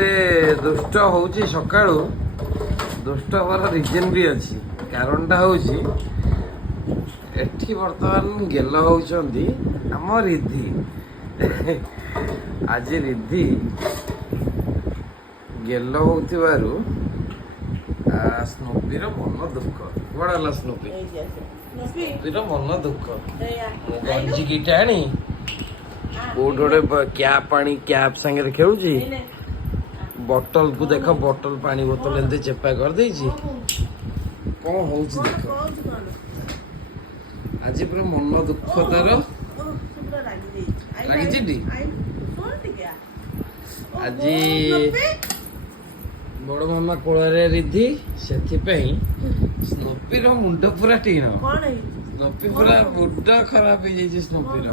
एते दुष्ट होउची सकाळू दुष्ट हवार रिजन भी अच्छी कारणटा होउची एठी वर्तमान गेल होउचंदी आम रिद्धि आज रिद्धि गेल होउथिबारु स्नोपीर मन दुख बड़ा स्नोपी स्नोपीर मन दुख गंजी कीटा आनी कोट गोटे कैप आनी कैप संगे खेलुची बॉटल को देख बॉटल पानी बोतल एमती चेपा कर देछि कौन होउची देख आज पूरा मन दुख तार लागिछि टी आज बड़ मामा कोଳରେ रिद्धि ସେଥିପାଇଁ ସ୍ନୋପିର ମୁଣ୍ଡ ପୁରା ଟିଣ ସ୍ନୋପି ପୁରା ମୁଣ୍ଡ ଖରାପ ହେଇଯାଇଛି ସ୍ନୋପିର